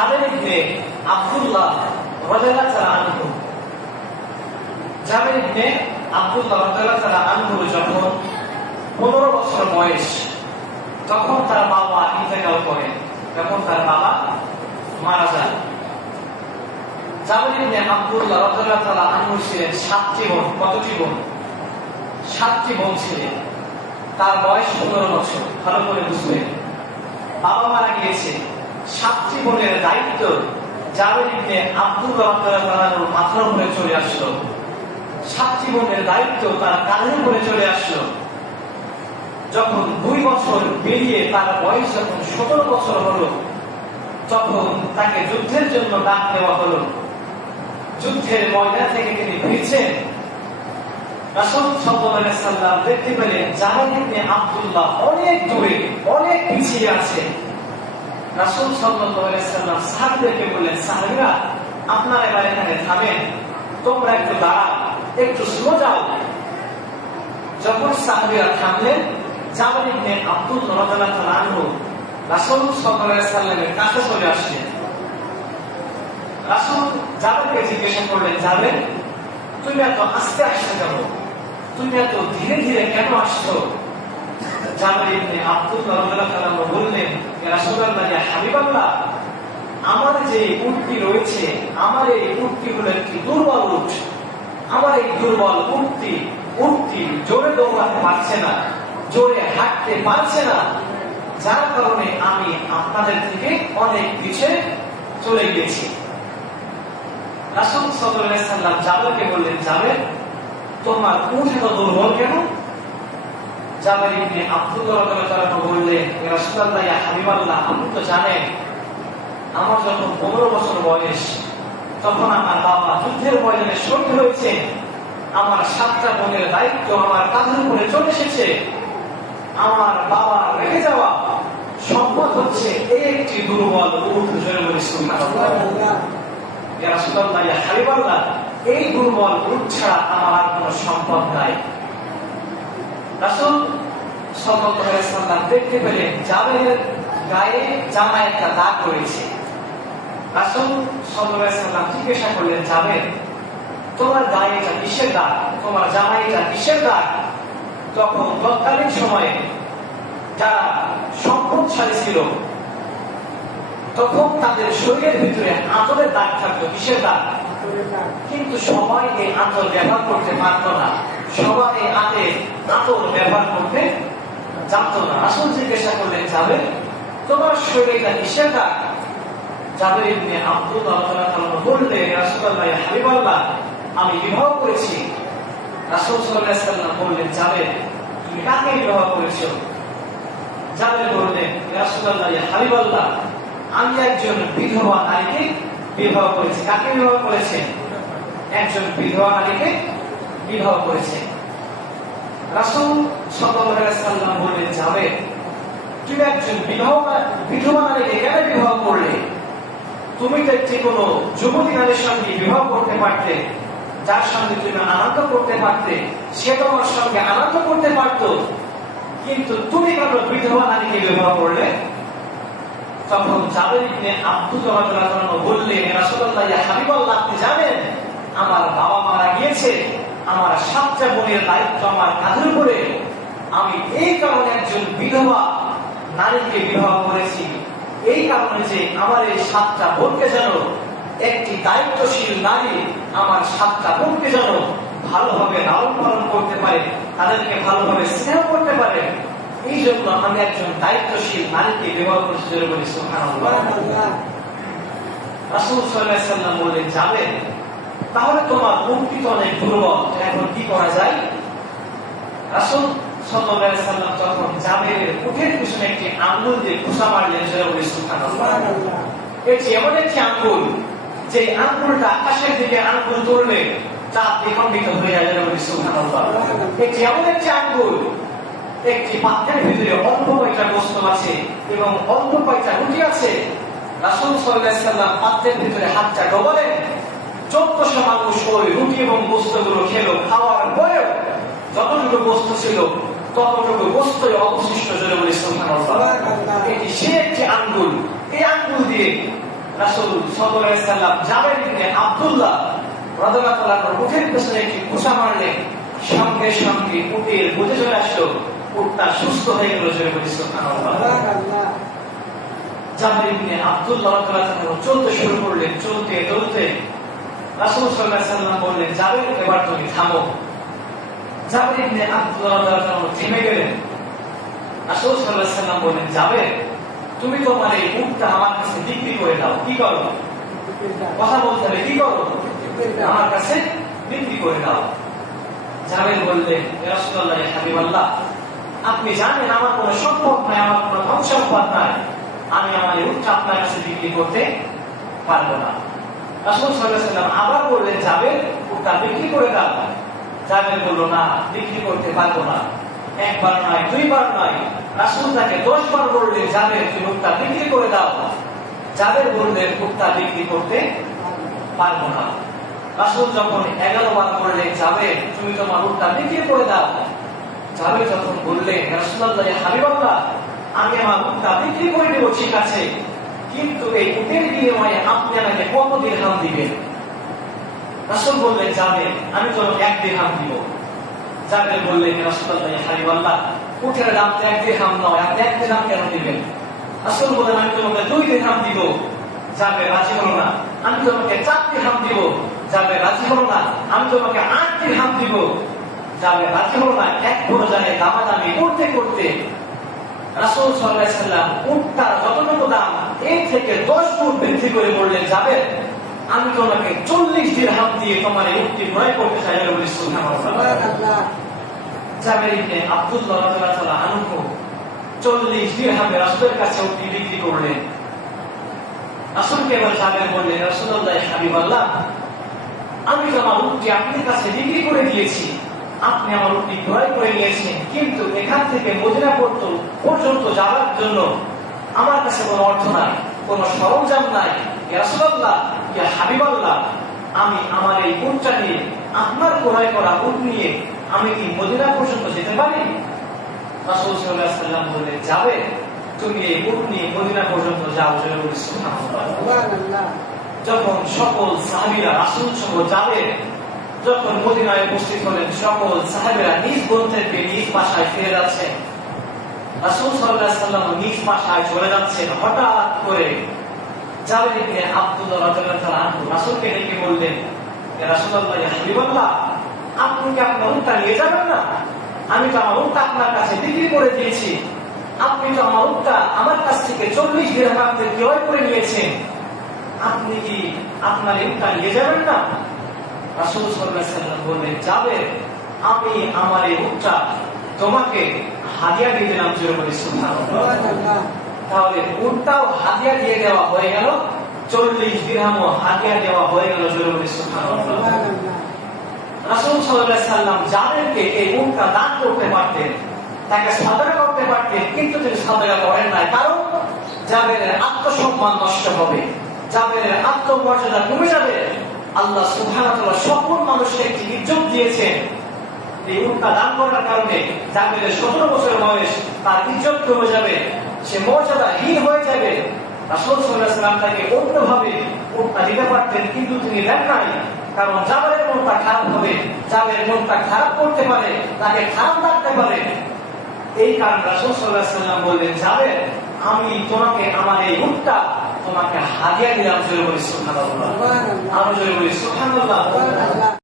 জাবের ইবনে আব্দুল্লাহ রাদিয়াল্লাহু তাআলা আনহু, জাবের ইবনে আব্দুল্লাহ রাদিয়াল্লাহু তাআলা আনহু যখন 15 বছর বয়স, তখন তার বাবা ইন্তেকাল করেন, তখন তার বাবা মারা যান। জাবের ইবনে আব্দুল্লাহ রাদিয়াল্লাহু তাআলা আনহু ছিলেন 7টি বোন। কতটি বোন? 7টি বোন ছিলেন। তার বয়স 15 বছর। ভালো করে বুঝবেন, বাবা মারা গিয়েছে, 7টি বোনের দায়িত্ব জাবের ইবনে আব্দুল্লাহ রাদিয়াল্লাহু তাআলার মাথার উপরে চলে আসলো। 7টি বোনের দায়িত্ব তার কাঁধের উপরে চলে আসলো। যখন 2 বছর পেরিয়ে তার বয়স যখন 17 বছর হলো, তখন তাকে যুদ্ধের জন্য ডাক দেওয়া হলো। যুদ্ধের ময়দান থেকে তিনি ফিরছেন। রাসূল সাল্লাল্লাহু আলাইহি ওয়াসাল্লাম দেখতে পেলেন জাবের ইবনে আব্দুল্লাহ অনেক দূরে, অনেক পিছিয়ে আছে। রাসূল সাল্লাল্লাহু আলাইহি ওয়াসাল্লাম সাহাবীদেরকে বললেন, সাহাবীরা আপনারা এবার এখানে থামেন, তোমরা একটু দাঁড়াও, একটু স্লো যাও। যখন সাহাবীরা থামলেন, জাবের ইবনে আব্দুল্লাহ রাদিয়াল্লাহু তাআলা আনহু রাসূল সাল্লাল্লাহু আলাইহি ওয়াসাল্লামের কাছে চলে আসলেন। রাসূল জাবেরকে জিজ্ঞাসা করলেন, জাবের তুমি এত আস্তে আসছো কেন? তুমি এত ধীরে ধীরে কেন আসছো? জাবের ইবনে আব্দুল্লাহ রাদিয়াল্লাহু তাআলা বললেন, ইয়া রাসূলুল্লাহ, ইয়া হাবিবাল্লাহ, আমার যে উটটি রয়েছে, আমার এই উটটি হলো একটি দুর্বল উট। আমার এই দুর্বল উটটি জোরে দৌড়াতে পারছে না, জোরে হাঁটতে পারছে না, যার কারণে আমি আপনাদের থেকে অনেক পিছিয়ে চলে গিয়েছি। রাসূল সাল্লাল্লাহু আলাইহি ওয়াসাল্লাম জাবেরকে বললেন, জাবের তোমার উট এত দুর্বল কেন? জাবের ইবনে আব্দুল্লাহ রাদিয়াল্লাহু তাআলা বললেন, ইয়া রাসূলুল্লাহ, ইয়া হাবিবাল্লাহ, আপনি তো জানেন আমার যখন 15 বছর বয়স, তখন আমার বাবা যুদ্ধের ময়দানে শহীদ হয়েছে। আমার 7টা বোনের দায়িত্ব আমার কাঁধের উপরে চলে এসেছে। আমার বাবা রেখে যাওয়া সম্পদ হচ্ছে এই একটি দুর্বল উট। জোরে বলি সুবহানাল্লাহ। ইয়া রাসূলুল্লাহ, ইয়া হাবিবাল্লাহ, এই দুর্বল উট ছাড়া আমার আর কোনো সম্পদ নাই। রাসূল সাল্লাল্লাহু আলাইহি ওয়াসাল্লাম দেখতে পেলেন জাবেরের গায়ে জামায় একটা দাগ রয়েছে। রাসূল সাল্লাল্লাহু আলাইহি ওয়াসাল্লাম জিজ্ঞাসা করলেন, জাবের তোমার গায়ে এটা কিসের দাগ? তোমার জামায় এটা কিসের দাগ? তখন তৎকালীন সময়ে যারা সম্পদশালী ছিল, তখন তাদের শরীরের ভিতরে আঁচলের দাগ থাকতো। কিসের দাগ? কিন্তু সবাই এই আঁচল ব্যবহার করতে পারত না, সবাই এই আঁচল ব্যবহার করতে জানত না। রাসূল জিজ্ঞাসা করলেন, জাবের তোমার শরীরে এটা কিসের দাগ? জাবের ইবনে আব্দুল্লাহ রাদিয়াল্লাহু তাআলা বললেন, ইয়া রাসূলুল্লাহ, ইয়া হাবিবাল্লাহ, আমি বিবাহ করেছি। রাসূল সাল্লাল্লাহু আলাইহি ওয়াসাল্লাম বললেন, জাবের তুমি কাকে বিবাহ করেছো? জাবের বললেন, ইয়া রাসূলুল্লাহ, ইয়া হাবিবাল্লাহ, আমি একজন বিধবা নারীকে বিবাহ করেছি। কাকে বিবাহ করেছেন? একজন বিধবা নারীকে বিবাহ করেছেন। রাসূল সাল্লাল্লাহু আলাইহি ওয়াসাল্লাম বললেন, জাবের তুমি একজন বিধবা নারীকে কেন বিবাহ করলে? তুমি তো একটি কোনো যুবতী নারীর সঙ্গে বিবাহ করতে পারতে, যার সঙ্গে তুমি আনন্দ করতে পারতে, সে তোমার সঙ্গে আনন্দ করতে পারত, কিন্তু তুমি কেন বিধবা নারীকে বিবাহ করলে? তখন জাবের ইবনে আব্দুল্লাহ রাদিয়াল্লাহু তাআলা বললেন, ইয়া রাসূলুল্লাহ, ইয়া হাবিবাল্লাহ, আপনি জানেন আমার বাবা মারা গিয়েছে, আমার 7টা বোনের দায়িত্ব আমার কাঁধের উপরে। আমি এই কারণে একজন বিধবা নারীকে বিবাহ করেছি, এই কারণে যে আমার এই 7টা বোনকে যেন একটি দায়িত্বশীল নারী আমার 7টা বোনকে যেন ভালোভাবে লালন পালন করতে পারে, তাদেরকে ভালোভাবে স্নেহ করতে পারে, এই জন্য আমি একজন দায়িত্বশীল নারীকে বিবাহ করেছি। জোরে বলি সুবহানাল্লাহ। রাসূল সাল্লাল্লাহু আলাইহি ওয়াসাল্লাম বললেন, যাবে তাহলে তোমার উটটি তো অনেক দুর্বল, এখন কি করা যায়? রাসূল সাল্লাল্লাহু আলাইহি ওয়াসাল্লাম তখন জাবেরের উটের পিছনে একটি আঙ্গুল দিয়ে ঘুষা মারলেন। জোরে বলি সুবহানাল্লাহ। এটি এমন একটি আঙ্গুল, যে আঙ্গুলটা আকাশের দিকে আঙ্গুল তুললে চাঁদ দ্বিখণ্ডিত হয়ে যায়। জোরে বলি সুবহানাল্লাহ। এটি এমন একটি আঙ্গুল, একটি পাত্রের ভিতরে অল্প কয়েকটা গোশত আছে এবং অল্প কয়েকটা রুটি আছে। রাসূল সাল্লাল্লাহু আলাইহি ওয়াসাল্লাম পাত্রের ভিতরে হাতটা ডোবালেন, 1400 মানুষ ওই রুটি এবং গোশতগুলো খেলো। খাওয়ার পরেও যতটুকু গোশত ছিল ততটুকু গোশতই অবশিষ্ট। জোরে বলি সুবহানাল্লাহ। এটি সে একটি আঙ্গুল, এই আঙ্গুল দিয়ে রাসূল সাল্লাল্লাহু আলাইহি সাল্লাম জাবের ইবনে আব্দুল্লাহ রাদিয়াল্লাহু তাআলা উটের পেছনে একটি ঘুষা মারলেন, সঙ্গে সঙ্গে উটের বুঝে চলে আসলো, উটটা সুস্থ হয়ে গেল। জোরে বলি সুবহানাল্লাহ। জাবের ইবনে আব্দুল্লাহ রাদিয়াল্লাহু তাআলা চলতে শুরু করলেন, চলতে চলতে রাসূল সাল্লাল্লাহু আলাইহি সাল্লাম বললেন, জাবের এবার তুমি থামো। জাবের ইবনে আব্দুল্লাহ রাদিয়াল্লাহু তাআলা থেমে গেলেন। রাসূল সাল্লাল্লাহু আলাইহি সাল্লাম বললেন, জাবের তুমি তোমার এই উটটা আমার কাছে বিক্রি করে দাও। কি করো? কথা বলতে হবে, কি করো? আমার কাছে বিক্রি করে দাও। জাবের বললেন, ইয়া রাসূলুল্লাহ, ইয়া হাবিবাল্লাহ, আপনি জানেন আমার কোনো সম্পদ নাই, আমার কোনো ধন সম্পদ নাই, আমি আমার এই উটটা আপনার কাছে বিক্রি করতে পারবো না। রাসূল সাল্লাল্লাহু আলাইহি সাল্লাম আবার বললেন, জাবের উটটা বিক্রি করে দাও। জাবের বলল, না, বিক্রি করতে পারবো না। একবার নয়, দুইবার নয়, রাসূল তাকে 10 বার বললেন, জাবের তুমি উটটা বিক্রি করে দাও। জাবের বললেন, উটটা বিক্রি করতে পারবো না। রাসূল যখন 11 বার বললেন, জাবের তুমি তোমার উটটা বিক্রি করে দাও। জাবের যখন বললেন, রাসূলুল্লাহ, ইয়া হাবিবাল্লাহ, আমি আমার উটটা বিক্রি করে দেব, ঠিক আছে, কিন্তু এই উটের বিনিময়ে আপনি আমাকে কত দিরহাম দিবেন? রাসূল বললেন, জাবের আমি তোমাকে 1 দিরহাম দিব। জাবের বললেন, রাসূলুল্লাহ, ইয়া হাবিবাল্লাহ, উটের দাম তো 1 দিরহাম নয়, আপনি 1 দিরহাম কেন দিবেন? রাসূল বললেন, আমি তোমাকে 2 দিরহাম দিব। জাবের রাজি হলো না। আমি তোমাকে 4 দিরহাম দিব। জাবের রাজি হলো না। আমি তোমাকে 8 দিরহাম দিব। জাবের রাজি হলো না। এক পর্যায়ে দামাদামি করতে করতে রাসূল সাল্লাল্লাহু আলাইহি সাল্লাম উটটার যতটুকু দাম এর থেকে 10 গুণ বৃদ্ধি করে বললেন, জাবের আমি তোমাকে 40 দিরহাম দিয়ে তোমার এই উটটি ক্রয় করতে চাই। বলি সুবহানাল্লাহ। জাবের ইবনে আব্দুল্লাহ রাদিয়াল্লাহু আনহু 40 দিরহামে রাসূলের কাছে উটটি বিক্রি করলেন। রাসূলকে এবার জাবের বললেন, রাসূলুল্লাহ, ইয়া হাবিবাল্লাহ, আমি তোমার উটটি আপনার কাছে বিক্রি করে দিয়েছি, আপনি আমার উটটি ক্রয় করে নিয়েছেন, কিন্তু এখান থেকে মদিনা পর্যন্ত যাওয়ার জন্য আমার কাছে কোনো অর্থ নাই, কোনো সরঞ্জাম নাই। ইয়া রাসূলুল্লাহ, ইয়া হাবিবাল্লাহ, আমি আমার এই উটটা নিয়ে, আপনার ক্রয় করা উট নিয়ে আমি কি মদিনা পর্যন্ত যেতে পারি? রাসূল সাল্লাল্লাহু আলাইহি সাল্লাম বললেন, যাবে, তুমি এই উট নিয়ে মদিনা পর্যন্ত যাও। সুবহানাল্লাহ। যখন সকল সাহাবীরা রাসূল সহ যাবে, যখন মদিনায় উপস্থিত হলেন, সকল সাহাবীরা নিজ গন্তব্যে নিজ বাসায় ফিরে যাচ্ছেন। রাসূল সাল্লাল্লাহু আলাইহি সাল্লাম নিজ বাসায় চলে যাচ্ছেন। হঠাৎ করে জাবের ইবনে আব্দুল্লাহ রাদিয়াল্লাহু তাআলা আনহু রাসূলকে ডেকে বললেন, ইয়া রাসূলুল্লাহ, ইয়া হাবিবাল্লাহ, আপনি কি আপনার উটটা নিয়ে যাবেন না? আমি তো আমার উটটা আপনার কাছে বিক্রি করে দিয়েছি, আপনি তো আমার উটটা আমার কাছ থেকে 40 দিরহাম দিয়ে ক্রয় করে নিয়েছেন, আপনি কি আপনার উটটা নিয়ে যাবেন না? রাসূল সাল্লাল্লাহু আলাইহি সাল্লাম বললেন, জাবের আমি আমার এই উটটা তোমাকে হাদিয়া দিয়ে দিলাম। জোরে বলি সুবহানাল্লাহ। তাহলে উটটাও হাদিয়া দিয়ে দেওয়া হয়ে গেল, 40 দিরহামও হাদিয়া দেওয়া হয়ে গেল। জোরে বলি সুবহানাল্লাহ। রাসূল সাল্লাল্লাহু আলাইহি সাল্লাম জাবেরকে এই উটটা দান করতে পারতেন, তাকে সাদকা করতে পারতেন, কিন্তু তিনি সাদকা করেন নাই। কারণ জাবেরের আত্মসম্মান নষ্ট হবে, জাবেরের আত্মমর্যাদা কমে যাবে। আল্লাহ সুবহানাহু ওয়া তাআলা সকল মানুষকে একটি ইজ্জত দিয়েছেন। এই উটটা দান করার কারণে জাবেরের 17 বছর বয়স, তার ইজ্জত কমে যাবে, সে মর্যাদাহীন হয়ে যাবে। রাসূল সাল্লাল্লাহু আলাইহি সাল্লাম তাকে অন্যভাবে উটটা দিতে পারতেন, কিন্তু তিনি দেন নাই। কারণ জাবেরের মনটা খারাপ হবে, জাবেরের মনটা খারাপ করতে পারে, তাকে খারাপ লাগতে পারে। এই কারণে রাসূল সাল্লাল্লাহু আলাইহি সাল্লাম বললেন, জাবের আমি তোমাকে আমার এই উটটা তোমাকে হাদিয়া দিলাম। জোরে বলি সুবহানাল্লাহ। আমরা জোরে বলি সুবহানাল্লাহ।